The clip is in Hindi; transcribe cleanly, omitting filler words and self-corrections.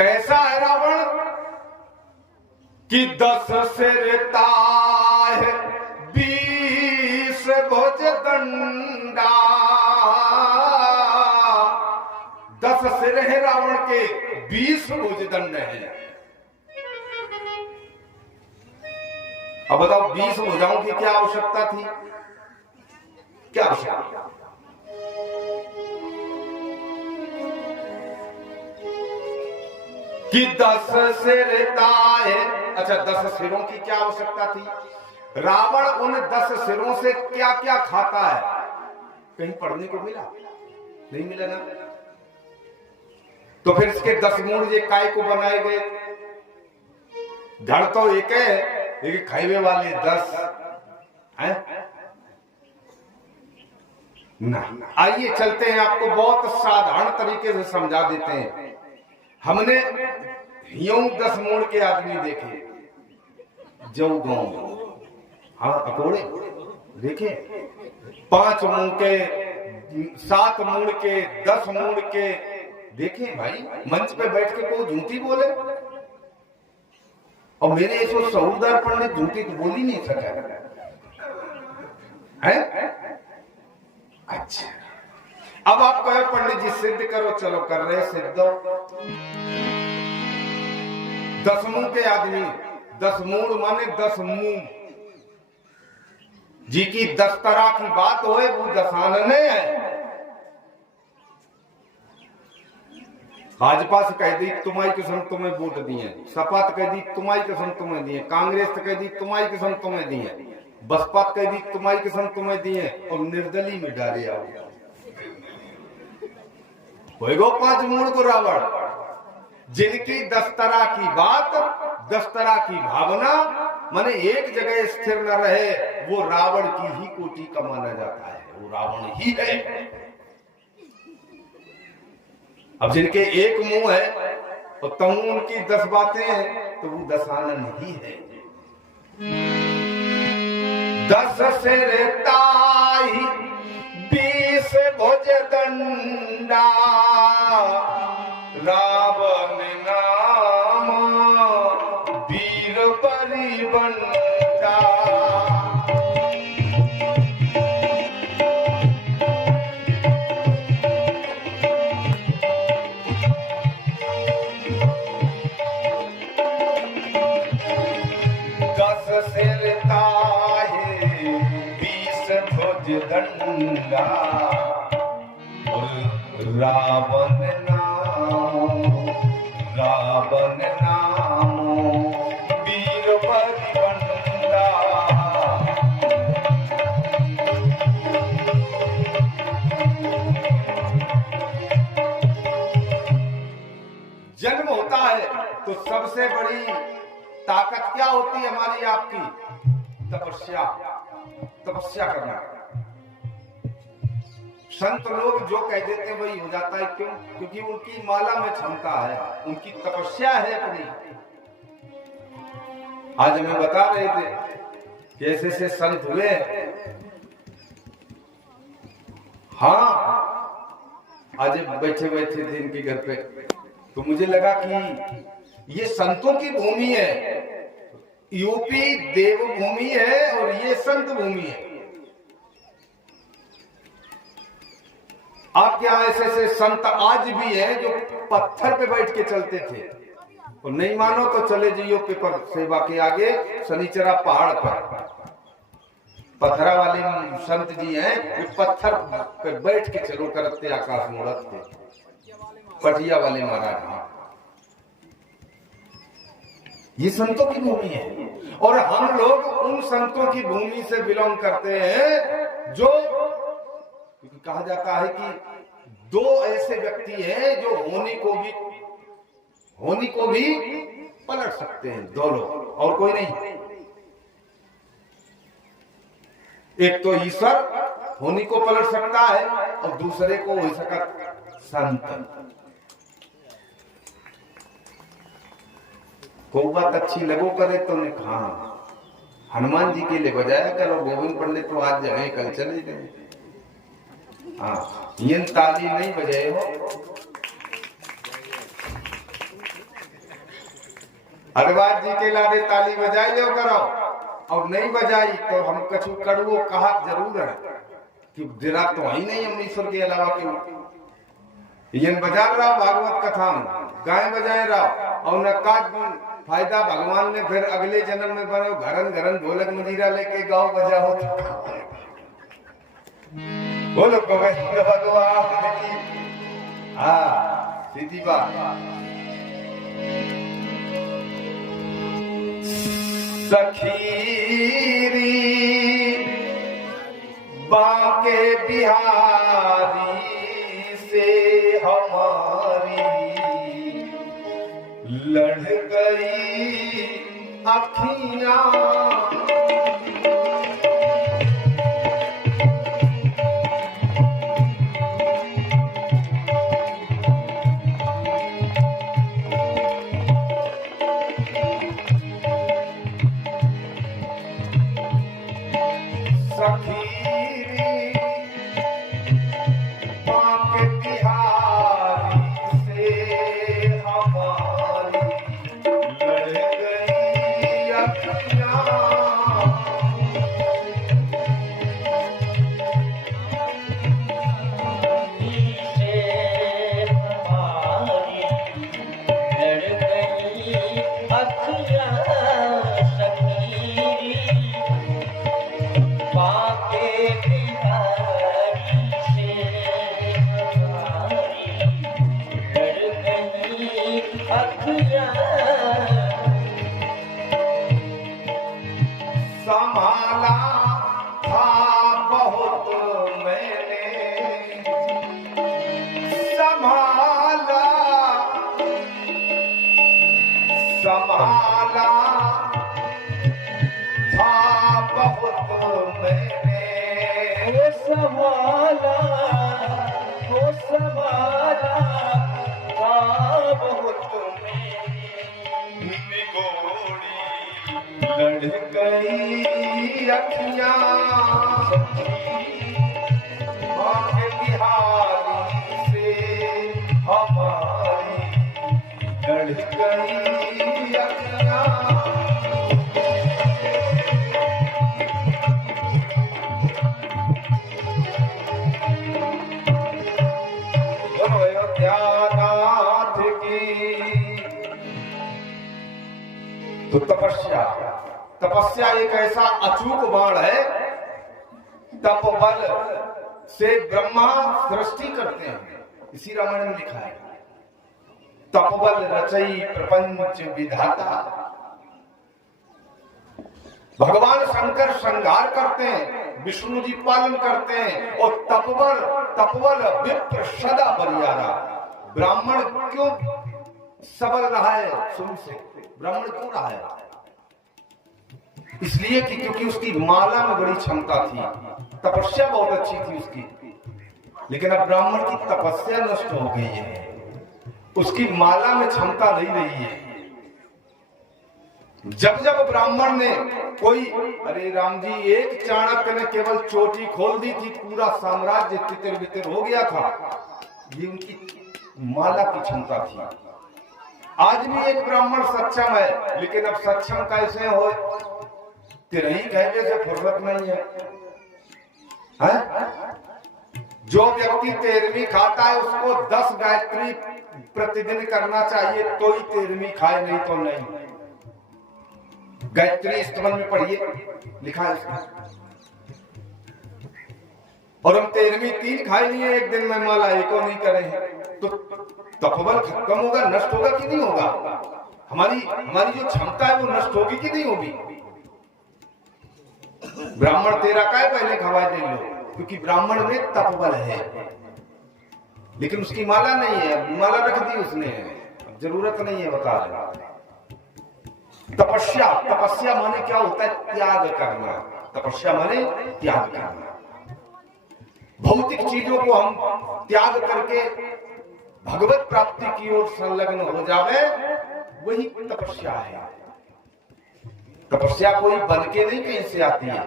कैसा है रावण कि 10 सिर ताह 20 भुज दंडा। 10 सिर है रावण के, 20 भुज दंड है। अब बताओ 20 भुजाओं की क्या आवश्यकता थी? क्या आवश्यकता? कि 10 सिर ताहे, अच्छा 10 सिरों की क्या आवश्यकता थी? रावण उन 10 सिरों से क्या क्या खाता है? कहीं पढ़ने को मिला? नहीं मिला ना। तो फिर इसके 10 मूड ये काय को बनाए गए? धड़ तो एक है, लेकिन खाइवे वाले 10 हैं ना। आइए चलते हैं, आपको बहुत साधारण तरीके से समझा देते हैं। हमने यूं 10 मूड के आदमी देखे, जो गांव, हाँ अकोड़े देखे, 5 मूड के, 7 मूड के, 10 मूड के देखे। भाई मंच पे बैठ के कोई झूठी बोले, और मेरे ऐसे सऊदार पंडित झूठी तो बोल ही नहीं सका है। अच्छा, अब आप कहे पंडित जी सिद्ध करो, चलो कर रहे सिद्ध। 10 मुंह के आदमी, 10 मूड माने 10 मुंह जी की 10 तरह की बात होए, वो दसानने है। भाजपा से कह दी तुम्हारी किस्म तुम्हें वोट दिए, सपा कह दी तुम्हारी किस्म तुम्हें दिए, कांग्रेस कह दी तुम्हारी किस्म तुम्हें दिए, बसपा कह दी तुम्हारी किस्म तुम्हें दिए, और निर्दली में डाले आओ। होएगो 5 मूड को रावण, जिनकी 10 तरह की बात, 10 तरह की भावना, माने एक जगह स्थिर न रहे, वो रावण की ही कोटि का माना जाता है, वो रावण ही है। अब जिनके एक मुंह है तो तुम उनकी 10 बातें हैं, तो वो दसानन ही है। 10 सिर ताहि 20 भुज दंडा, रावण नाम वीर परिबंडा। दंडा रावण नामो, रावण नामो वीर परिबंडा। जन्म होता है तो सबसे बड़ी ताकत क्या होती है हमारी आपकी? तपस्या, तपस्या करना। संत लोग जो कह देते हैं वही हो जाता है। क्यों? क्योंकि उनकी माला में क्षमता है, उनकी तपस्या है अपनी। आज हमें बता रहे थे कैसे से संत हुए। हाँ, आज बैठे बैठे थे इनके घर पे, तो मुझे लगा कि ये संतों की भूमि है, यूपी देवभूमि है और ये संत भूमि है। आपके यहाँ ऐसे संत आज भी हैं जो पत्थर पे बैठ के चलते थे, और नहीं मानो तो चले जाइयो पेपर सेवा के आगे शनिचरा पहाड़ पर। पत्थरा वाले संत जी हैं, वो पत्थर पे बैठ के चलो करते आकाश मुड़त थे, पटिया वाले महाराज। ये संतों की भूमि है, और हम लोग उन संतों की भूमि से बिलोंग करते हैं जो, क्योंकि कहा जाता है कि 2 ऐसे व्यक्ति हैं जो होनी को भी पलट सकते हैं, 2 लोग और कोई नहीं। एक तो ईश्वर होनी को पलट सकता है, और दूसरे को हो सकता संत। को बात अच्छी लगो करे तो ने कहा हनुमान जी के लिए बजाया करो, गोविंद पंडित तो आज जगह कल चले गए। हाँ, ये ताली नहीं बजाए हो। हरवाज जी के लादे ताली बजाई लो करो, और नहीं बजाई तो हम कछु कड़वो कहा जरूर है कि जरा तो ही नहीं अमरीश्वर के अलावा क्यों ये बजा रहा भागवत कथा में गाय बजाए रहा, और न का फायदा भगवान ने फिर अगले जन्म में बनो घरन घरन ढोलक मजीरा लेके गाओ बजाओ। बोलो गोविंद भगवान की। हाँ सीधी बात। सखीरी बांके बिहारी से हमारी लड़ गई अखियां, संभाला था बहुत मैंने, संभाला संभाला था बहुत मैंने, संभाला था बहुत लड़ गई अखियां बांके बिहारी से हमारी, लड़ गई अखियां। अयोध्यानाथ की। तो तपस्या एक ऐसा अचूक बाण है, तप बल से ब्रह्मा सृष्टि करते हैं। इसी रामायण में लिखा है तपबल रचई प्रपंच विधाता। भगवान शंकर श्रृंगार करते हैं, विष्णु जी पालन करते हैं, और तपबल विप्र सदा बलियारा। ब्राह्मण क्यों सबल रहा है शुरू से? ब्राह्मण क्यों रहा है? इसलिए कि क्योंकि उसकी माला में बड़ी क्षमता थी, तपस्या बहुत अच्छी थी उसकी। लेकिन अब ब्राह्मण की तपस्या नष्ट हो गई है, उसकी माला में क्षमता नहीं रही है। जब जब ब्राह्मण ने कोई, अरे राम जी, एक चाणक्य ने केवल चोटी खोल दी थी, पूरा साम्राज्य तितर बितर हो गया था। ये उनकी माला की क्षमता थी। आज भी एक ब्राह्मण सक्षम है, लेकिन अब सक्षम कैसे हो? तेरही कहने से फुर्सत नहीं है? जो व्यक्ति 13वीं खाता है उसको 10 गायत्री प्रतिदिन करना चाहिए, तो ही 13वीं खाए, नहीं तो नहीं। गायत्री स्तवन में पढ़िए, लिखा है इसमें। और हम 13वीं 3 खाए नहीं है एक दिन में, माला एको नहीं करे हैं, तो तपबल खत्म होगा, नष्ट होगा कि नहीं होगा? हमारी जो क्षमता है वो नष्ट होगी कि नहीं होगी? ब्राह्मण तेरा का है, पहले खवा दे लो, क्योंकि ब्राह्मण में तपबल है, लेकिन उसकी माला नहीं है। माला रख दी उसने, जरूरत नहीं है, बता रहा। तपस्या माने क्या होता है? त्याग करना। तपस्या माने त्याग करना। भौतिक चीजों को हम त्याग करके भगवत प्राप्ति की ओर संलग्न हो जावे, वही तपस्या है। तपस्या कोई बन के नहीं कहीं से आती है,